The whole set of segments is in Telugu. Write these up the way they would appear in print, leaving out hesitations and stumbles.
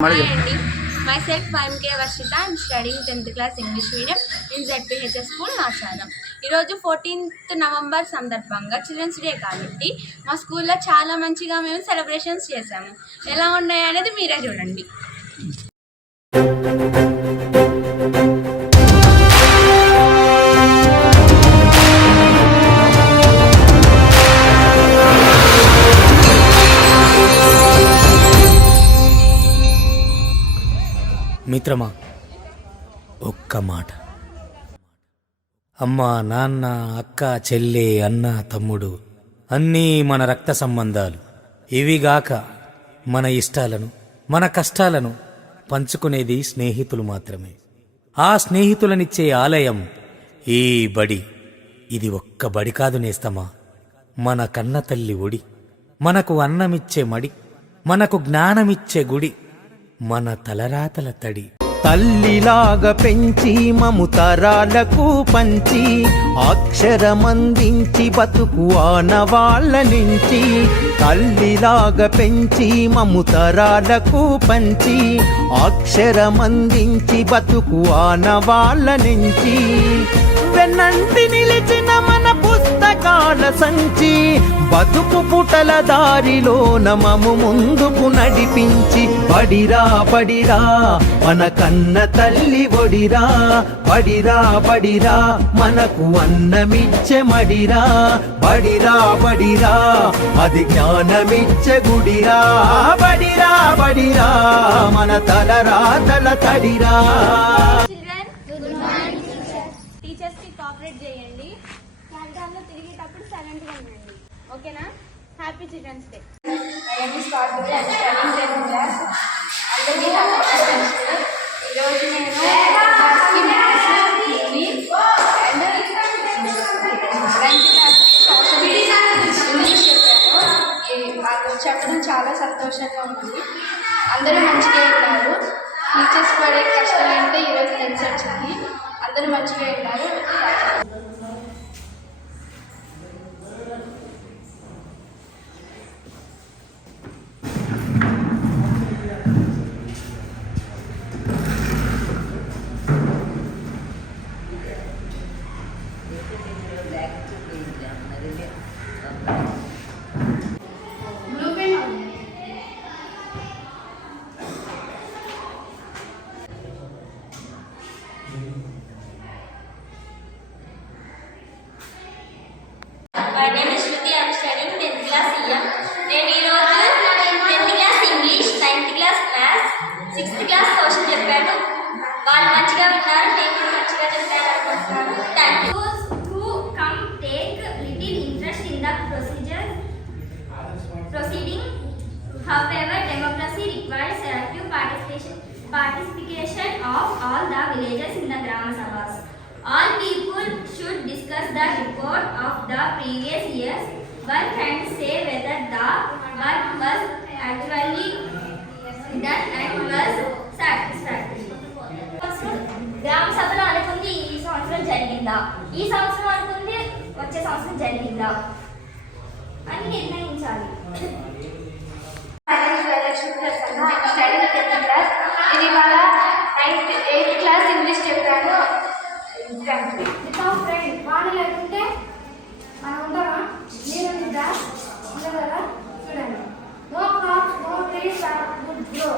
Hi Andy, myself MK Varshita. I am studying 10th class English medium in ZPHS School, Nacharam. ఈరోజు 14th నవంబర్ సందర్భంగా చిల్డ్రన్స్ డే కాబట్టి మా స్కూల్లో చాలా మంచిగా మేము సెలబ్రేషన్స్ చేసాము. ఎలా ఉన్నాయి అనేది మీరే చూడండి. మిత్రమా, ఒక్క మాట. అమ్మ, నాన్న, అక్క, చెల్లె, అన్న, తమ్ముడు అన్నీ మన రక్త సంబంధాలు. ఇవిగాక మన ఇష్టాలను, మన కష్టాలను పంచుకునేది స్నేహితులు మాత్రమే. ఆ స్నేహితులనిచ్చే ఆలయం ఈ బడి. ఇది ఒక్క బడి కాదు నేస్తమా, మన కన్న తల్లి ఒడి. మనకు అన్నమిచ్చే మడి, మనకు జ్ఞానమిచ్చే గుడి, మన తలరాతల తడి. తల్లిలాగా పెంచి మము తరాలకు పంచి అక్షరమందించి బతుకు ఆనవాళ్ళ నుంచి. తల్లిలాగా పెంచి మము తరాలకు పంచి అక్షరమందించి బతుకు ఆనవాళ్ళ నుంచి. వెన్నంటి నిలిచిన మన పుస్తకాల సంచి బతుకు పుటల దారిలో నమము ముందుకు నడిపించి. బడిరా బడిరా మన కన్న తల్లి ఒడిరా, బడిరా బడిరా మనకు అన్నమిచ్చే మడిరా. బడిరా బడిరా అది జ్ఞానమిచ్చే గుడిరా. బడిరా బడిరా మన తలరాతల తడిరా. టీచర్స్కి కోఆపరేట్ చేయండి. క్లాస్లో తిరిగేటప్పుడు సైలెంట్గా ఉండండి. ఓకేనా? Happy children's day. ఈరోజు నేను ఇంగ్లీష్ చెప్పాను. మాకు చెప్పడం చాలా సంతోషంగా ఉంది. అందరూ మంచిగా ఉన్నారు. టీచర్స్ పడే కష్టం ఏంటో ఈరోజు తెలిసి వచ్చింది. అందరూ మంచిగా ఉన్నారు. My name is Shruti. I am studying 10th class EM. నేను ఈరోజు 10th class English, 9th class Maths, 6th class Social చెప్పాను. వాళ్ళు మంచిగా విన్నారు, నేను కూడా మంచిగా చెప్పాను అనుకుంటున్నాను. Thank you. Who come take little interest in the proceeding. However, democracy requires active participation of all the villagers in the Grama Sabhas. All people should discuss the report of the previous year's work and say whether the work was actually done and was satisfactory. గ్రామ సభలో అనుకుంది ఈ సంవత్సరం జరిగిందా, ఈ సంవత్సరం అనుకుంది వచ్చే సంవత్సరం జరిగిందా అని నిర్ణయించాలి. ఇది వాళ్ళ 8th క్లాస్ ఇంగ్లీష్ చెప్పాను. వాడు లేకుంటే మనం ఉంటామా? మీరు ఉండగలరా? చూడండి. No crops, no trees would grow.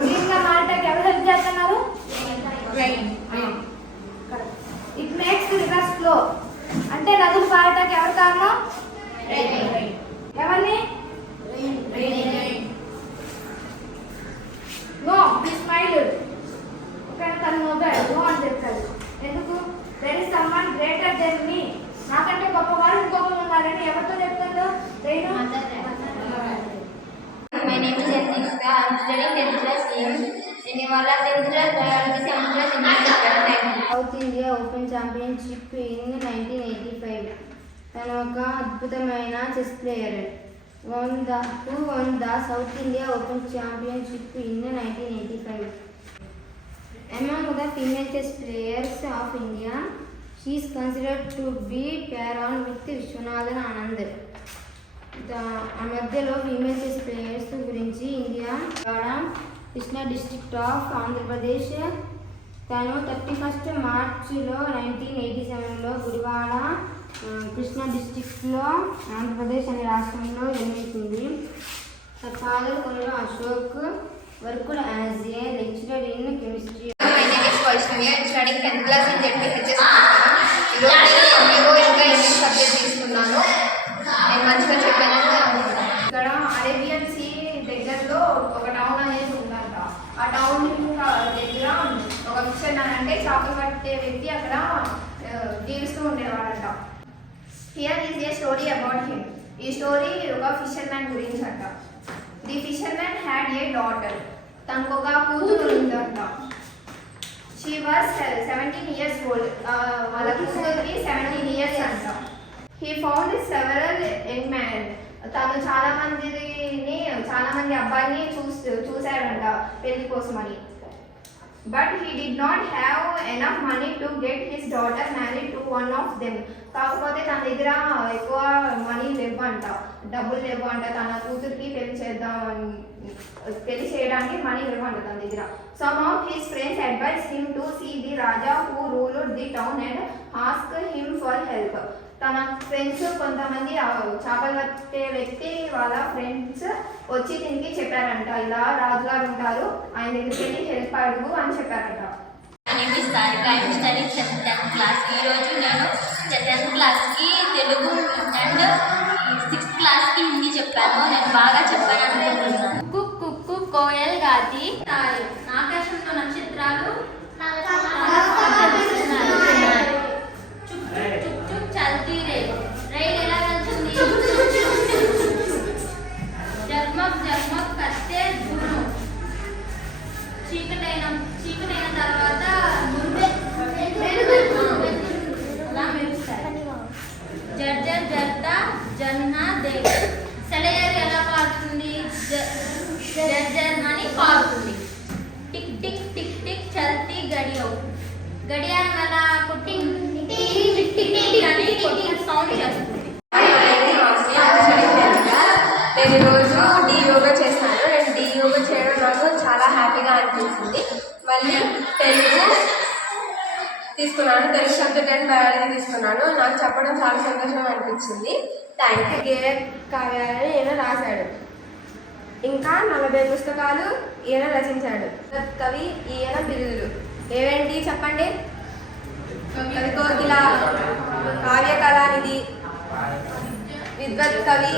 Green గా మారటానికి ఎవరు హెల్ప్ చేస్తున్నారు? It makes rivers flow. అంటే నదులు పారటానికి ఎవరు కారణం? ఎవరిని? No he smiled. ఒక తను నవ్వాడు. నో అని చెప్తాడు. ఎందుకు? There is someone greater than me. నాకంటే గొప్పవాడు ఇంకొకరు ఉన్నారని ఎవరితో చెప్తాడు? My name is Yannishka. I am studying 10th class EM. నేను ఇవాళ 10th class biology, 7th class English చెప్పాను. South India open championship in 1985. తను ఒక అద్భుతమైన chess player. who won the South India Open Championship in 1985. Among the female chess players of India, she is considered to be pair on with Vishwanathan Anand. ఆ మధ్యలో ఫీమేల్ చెస్ ప్లేయర్స్ గురించి India Krishna district of Andhra Pradesh. తను 31 మార్చిలో 1987లో గుడివాడ కృష్ణా డిస్ట్రిక్ట్లో ఆంధ్రప్రదేశ్ అనే రాష్ట్రంలో జన్మించింది. Her father Kundu Ashok worked as a lecturer in chemistry. My name is Vaishnavi. I am studying 10th class in ZPHS. ఈరోజు నేను ఇంకా ఇంగ్లీష్ సబ్జెక్ట్ తీసుకున్నాను. నేను మంచిగా చెప్పానని అనుకుంటున్నాను. ఇక్కడ అరేబియన్ సీ దగ్గరలో ఒక టౌన్ అనేది ఉందంట. ఆ టౌన్ దగ్గర ఒక ఫిషర్మెన్ అంటే చేపలు పట్టే వ్యక్తి అక్కడ జీవిస్తూ ఉండేవాడంట. Here is a story about him. ఈ స్టోరీ ఒక ఫిషర్మెన్ గురించి అంట. The fishermen had a daughter. తనకు ఒక కూతురు ఉందంట. She was 17 years old. వాళ్ళ కూతురికి 17 years అంట. He found several young man. తను చాలా మంది అబ్బాయిని చూశాడంట పెళ్లి కోసమని. But he did not have enough money to get his daughter married to one of them. కాకపోతే తన దగ్గర ఎక్కువ మనీ లేవంట, డబ్బులు లేవంట. తన కూతురికి పెళ్లి చేయడానికి మనీ లేవంట తన దగ్గర. Some of his friends advise him to see the raja who ruled the town and ask him for help. తన ఫ్రెండ్స్ కొంతమంది చేపలు పట్టే వ్యక్తి వాళ్ళ ఫ్రెండ్స్ వచ్చి దీనికి చెప్పారంట, ఇలా రాజుగారు ఉంటారు, ఆయన దగ్గరికి వెళ్ళి హెల్ప్ అడుగు అని చెప్పారంట. ఈరోజు నేను 10th క్లాస్కి తెలుగు అండ్ 6th క్లాస్కి హిందీ చెప్పాను. నేను బాగా చెప్పాను అనుకుంటున్నాను. కుక్కు కోయల్ గాతి ఆకాశంలో నక్షత్రాలు చల్తీ రైలు ఎలా వెళ్తుంది? జగ్మగ్ జగ్మగ్ కత్తే ధూము. చీకటైన తర్వాత అలా మెరుస్తాయి. జర్జర్ జర్తా జన్నా దే. సెలయేరు ఎలా పారుతుంది? జర్జర్ అని పారుతుంది. టిక్ టిక్ టిక్ టిక్ చల్తీ గడియో. గడియారం అలా కొట్టి టిక్ టిక్ టిక్ అని కొట్టి సౌండ్ చేస్తుంది. నేను ఈరోజు డీ యోగా చేశాను. నేను డీ యోగా చేయడం నాకు చాలా హ్యాపీగా అనిపించింది. మళ్ళీ తెలుగు తీసుకున్నాను, తెలుగు సబ్జెక్ట్ అండ్ బయాలజీ తీసుకున్నాను. నాకు చెప్పడం చాలా సంతోషం అనిపించింది. Thank you. గేయ కావ్యాలని ఈయన రాశాడు. ఇంకా 40 పుస్తకాలు ఈయన రచించాడు. కవి ఈయన బిరుదులు ఏవేంటి చెప్పండి? కవి కోకిల, కావ్య కళానిధి, విద్వత్ కవి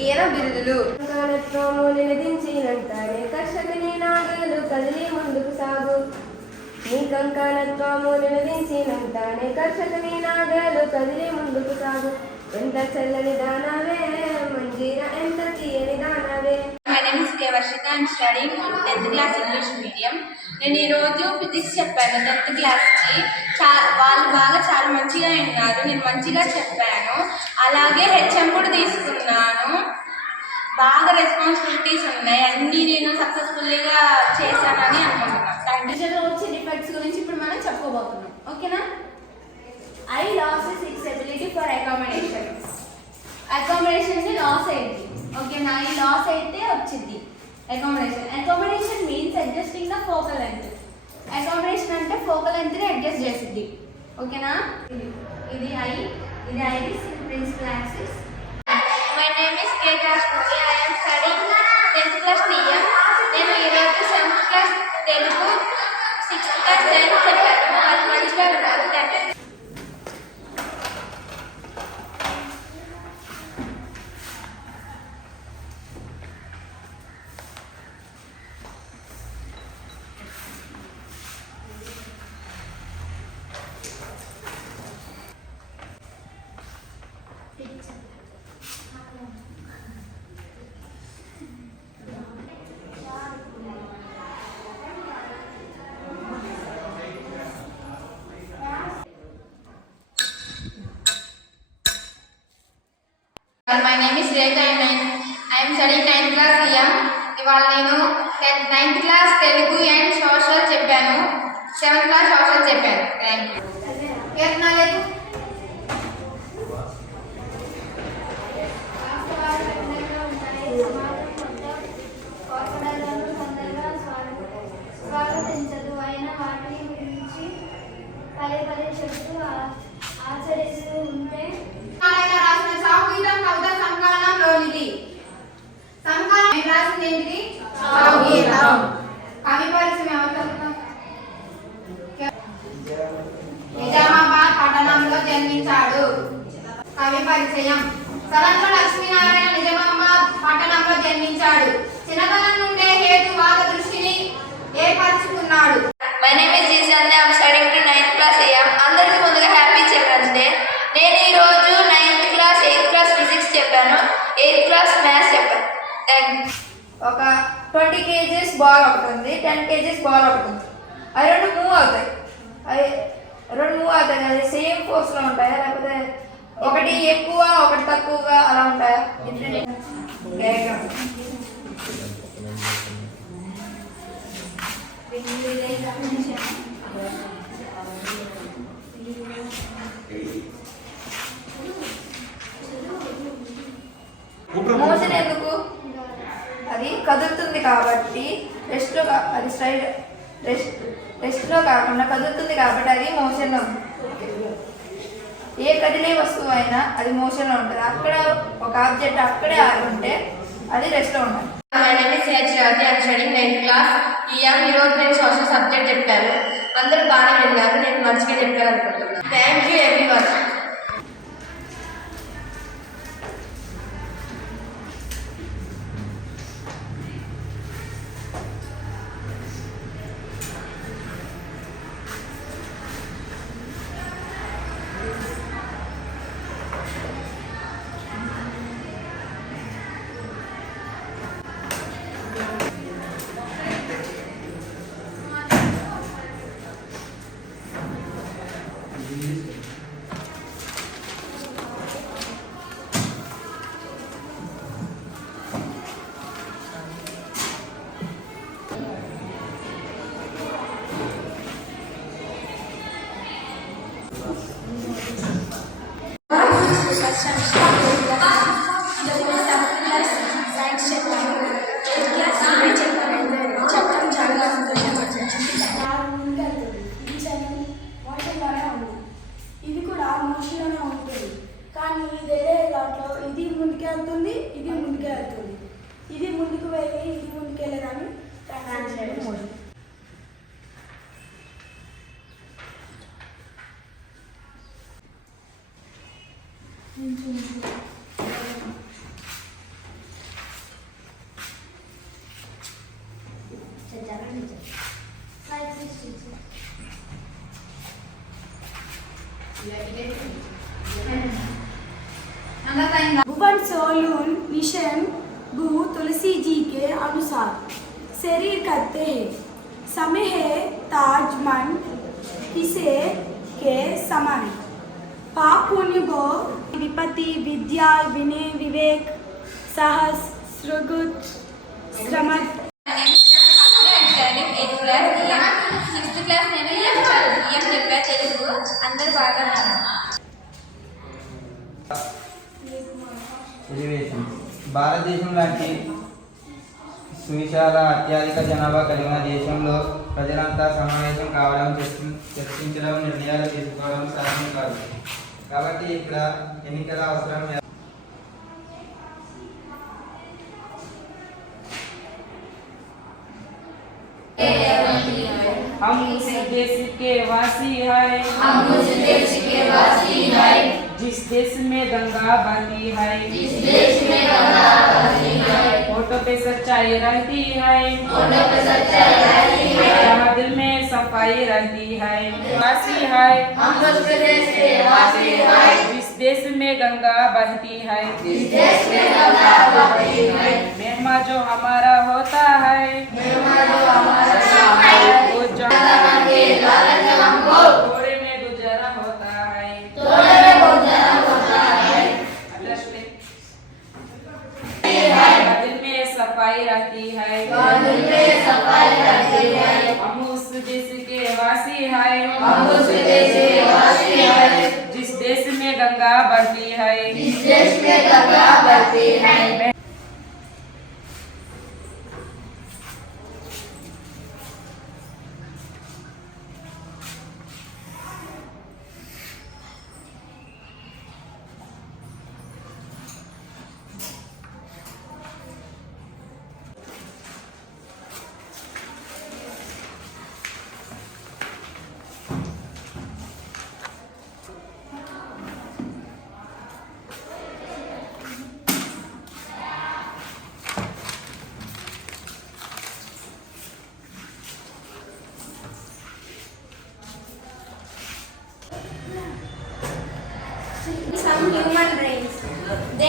ఈయన బిరుదులు. కంకణత్వము నిలదించినంతనే కర్షకుని నాగలు కదిలి ముందుకు సాగు. నీ కంకణత్వము నిలదించినంతనే కర్షకుని నాగలు కదిలి ముందుకు సాగు. ఎంత చల్లని దానవే మంజీర, ఎంత తీయని దానవే. My name is K. Varshika. I am studying 10th class English medium. నేను ఈరోజు ఫిజిక్స్ చెప్పాను 10th క్లాస్కి. వాళ్ళు బాగా చాలా మంచిగా విన్నారు, నేను మంచిగా చెప్పాను. అలాగే హెచ్ఎం కూడా తీసుకున్నాను. బాగా రెస్పాన్సిబిలిటీస్ ఉన్నాయి, అన్నీ నేను సక్సెస్ఫుల్గా చేశానని అనుకుంటున్నాను. టీచర్లో వచ్చే డిఫెక్ట్స్ గురించి ఇప్పుడు మనం చెప్పుకోబోతున్నాం. ఓకేనా? Eye loss its ability for accommodation. అకామిడేషన్ని లాస్ అయింది. ఓకేనా? ఈ లాస్ అయితే వచ్చింది accommodation means adjusting the focal length. Accommodation అంటే ఫోకల్ లెంత్ని అడ్జస్ట్ చేసింది. ఓకేనా? ఇది iris principal axis. My name is K. Rashmani. I am studying 10th class TM. నేను ఈరోజు 7th class Telugu 6th class science చెప్పాను. వాళ్ళు మంచిగా ఉన్నారు. Thank you. My name is Rekha and I am studying 9th class EM. ఇవాళ నేను 9th class Telugu and social చెప్పాను, 7th క్లాస్ సోషల్ చెప్పాను. Thank you. రాష్ట్రవారి ఉంటాయి. సమాజం మొత్తం పాటించదు. అయినా వాటి గురించి పదే పదే చెప్తూ ఆచరిస్తూ ఉంటే రాసిన సాగుగీతం కవిత సంకలనంలోనిది. సంకలనం రాసింది ఏంటిది? సాగుగీతం. కవి పరిచయం ఎవరు చెప్తారు? నిజామాబాద్ పట్టణంలో జన్మించాడు. కవి పరిచయం. సరంగ లక్ష్మీనారాయణ నిజామాబాద్ పట్టణంలో జన్మించాడు. చిన్నతనం నుండే హేతువాద దృష్టిని ఏర్పరచుకున్నాడు. My name is Jisan. I am studying to 9th class AM. అందరికీ ముందుగా హ్యాపీ చిల్డ్రన్స్ డే. నేను ఈ రోజు 9th class 8th class physics చెప్పాను, 8th క్లాస్ మ్యాథ్స్ చెప్పాను. ఒక 20 kgs బాల్ ఒకటి ఉంది, 10 kgs బాల్ ఒకటి ఉంది. అవి రెండు మూవ్ అవుతాయి అది సేమ్ ఫోర్స్లో ఉంటాయా లేకపోతే ఒకటి ఎక్కువ ఒకటి తక్కువగా అలా ఉంటాయా? డయాగ్రామ్. మోషన్ ఎందుకు? అది కదులుతుంది కాబట్టి రెస్ట్లో అది రెస్ట్లో కాకుండా కదులుతుంది కాబట్టి అది మోషన్లో ఉంది. ఏ కదిలే వస్తువు అయినా అది మోషన్లో ఉంటుంది. అక్కడ ఒక ఆబ్జెక్ట్ అక్కడే ఆగి ఉంటే అది రెస్ట్లో ఉంటుంది. ఈరోజు నేను సోషల్ సబ్జెక్ట్ చెప్పాను. అందరూ బాగానే వెళ్ళారు, నేను మంచిగా చెప్పాను అనుకుంటున్నాను. Thank you everyone. ఇది కూడా మోషన్లోనే ఉంటుంది, కానీ ఇది వెళ్ళే దాంట్లో ఇది ముందుకే వెళ్తుంది, ఇది ముందుకే వెళ్తుంది, ఇది ముందుకు వెళ్ళి ఇది ముందుకు వెళ్ళేదాన్ని మోషన్. भुवन सोलून मिशन भू तुलसी जी के अनुसार शरीर करते हैं, समय है ताजमन किसे के समान, पाप पुण्य भो विपत्ति विद्या विनय विवेक साहस श्रुगुत श्रमत. ఎలివేషన్. భారతదేశం లాంటి సువిశాల అత్యధిక జనాభా కలిగిన దేశంలో ప్రజలంతా సమావేశం కావడం, చర్చించడం, నిర్ణయాలు తీసుకోవడం సాధ్యం కాదు. కాబట్టి ఇక్కడ ఎన్నికల అవసరం. हम उस देश के वासी हैं, जिस देश में गंगा बहती है, फोटो पे सच्चाई रहती है, जहाँ दिल में सफाई रहती है, वासी है, जिस देश में गंगा बहती है, मेहमा जो हमारा होता है, वो थोड़े में गुजारा होता है, दिल में सफाई रहती है, हम उस देश के वासी हैं, जिस देश में गंगा बहती है,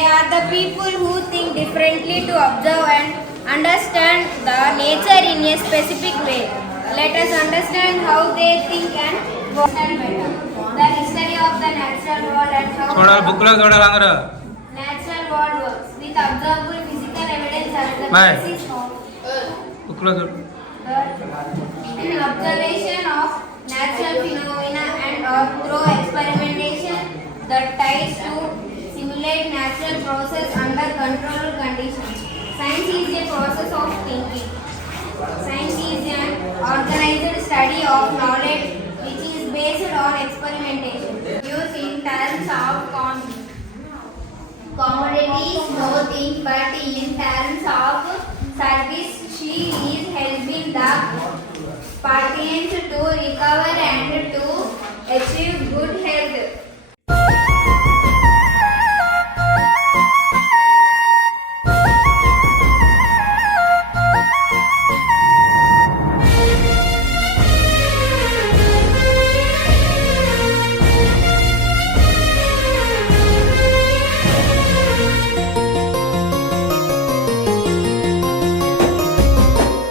They are the people who think differently to observe and understand the nature in a specific way. Let us understand how they think and work better. The history of the natural world and how natural world works with observable physical evidence as the basis of the observation of natural phenomena and or through experimentation that tries to simulate natural process under controlled conditions. Science is a process of thinking. Science is an organized study of knowledge which is based on experimentation. Used in terms of commodities, no thing, but in terms of service, she is helping the participants to recover and to achieve good health.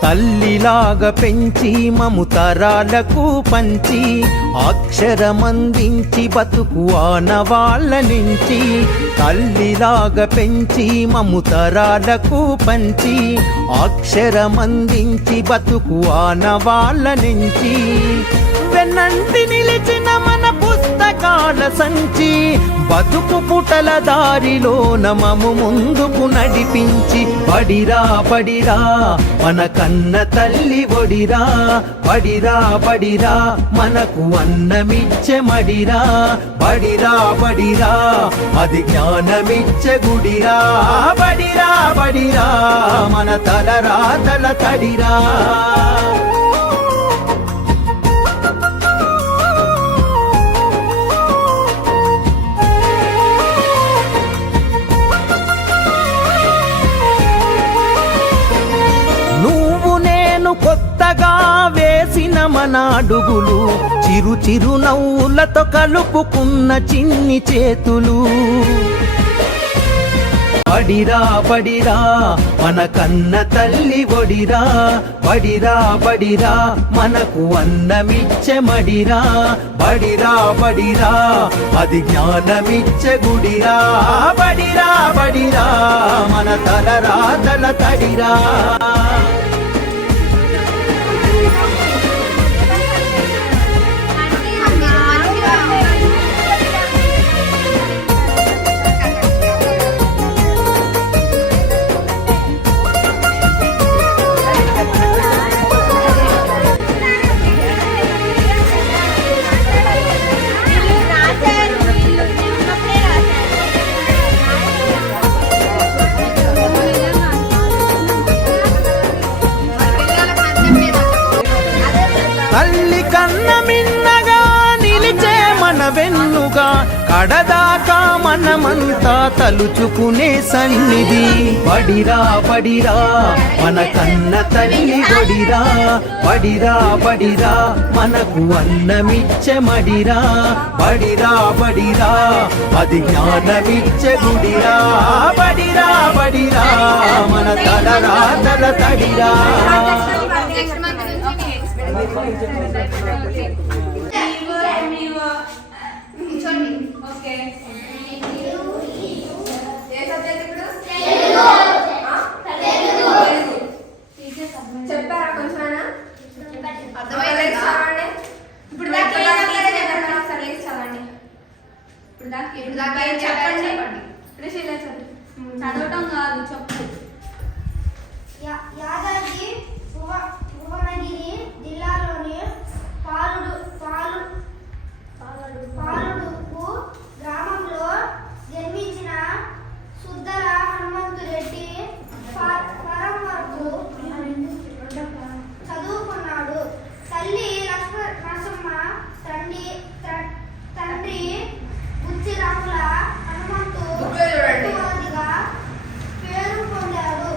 తల్లిలాగా పెంచి మముతరాలకు పంచి అక్షరమందించి బతుకు ఆనవాళ్ళ నుంచి తల్లిలాగా పెంచి మముతరాలకు పంచి అక్షరమందించి బతుకు ఆనవాళ్ళ నుంచి వెన్నంటి నిలిచిన మన పుస్తకాల సంచి బతుకు పుటల దారిలో నమము ముందుకు నడిపించి బడిరా బడిరా మన కన్న తల్లి ఒడిరా బడిరా బడిరా మనకు అన్నమిచ్చే మడిరా బడిరా బడిరా అది జ్ఞానమిచ్చే గుడిరా బడిరా బడిరా మన తలరా తల తడిరా కొత్తగా వేసిన మన అడుగులు చిరు చిరు నవ్వులతో కలుపుకున్న చిన్ని చేతులు బడిరా బడిరా మన కన్న తల్లి ఒడిరా బడిరా బడిరా మనకు అన్నమిచ్చే మడిరా బడిరా బడిరా అది జ్ఞానమిచ్చే గుడిరా బడిరా బడిరా మన తలరా తల తడిరా తల్లి కన్న మిన్నగా నిలిచే మన వెన్నుగా కడదాకా మనమంతా తలుచుకునే సన్నిధి బడిరా బడిరా మన కన్న తల్లి బడిరా బడిరా బడిరా మనకు అన్నమిచ్చే మడిరా బడిరా బడిరా అది జ్ఞానమిచ్చే గుడిరా బడిరా బడిరా మన తలరా తల తడిరా చెప్పారా కొంచెం ఇప్పుడు దాకా చెప్పండి చదవటం కాదు చెప్పు. యాదాద్రి భువనగిరి జిల్లాలోని పాలుడుకు గ్రామంలో జన్మించిన సుద్దల హనుమంతురెడ్డి పరం వరకు చదువుకున్నాడు. తల్లి నరసమ్మ, తండ్రి బుచ్చిరాముల హనుమంతు పేరు పొందాడు.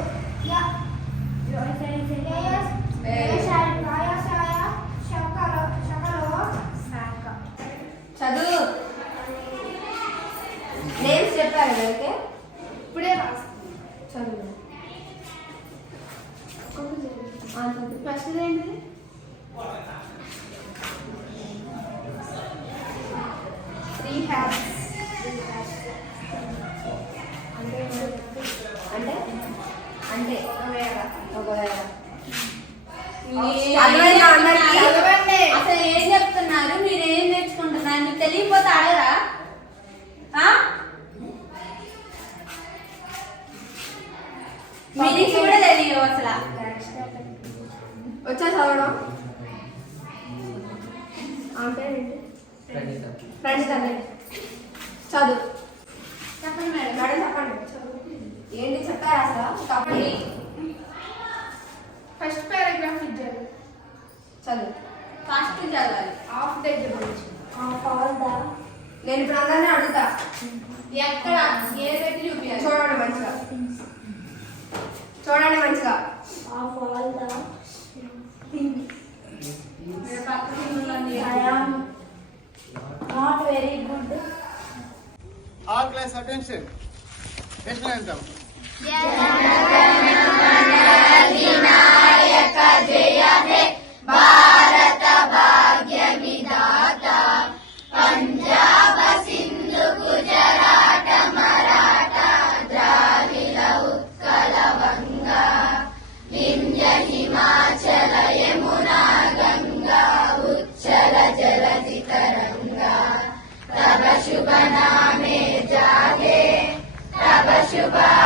ఆమె పేరు ఏంటి? ప్రణీత. ప్రణీత. చదువు. చెప్పండి మేడం. మేడం చెప్పండి. ఏంటి చెప్పారు అసలు? చెప్పండి. ఫస్ట్ పారాగ్రాఫ్ ఇచ్చారు. చదువు. ఫస్ట్ చదవాలి. ఆఫ్ దగ్గర నుంచి. నేను ఇప్పుడు అందరినీ అడుగుతా. ఎక్కడ ఏ పెట్టి చూపించాలి? చూడండి మంచిగా. చూడండి మంచిగా. మీరు పక్కన ఉండండి. Not very good. All class attention. National anthem. శుభ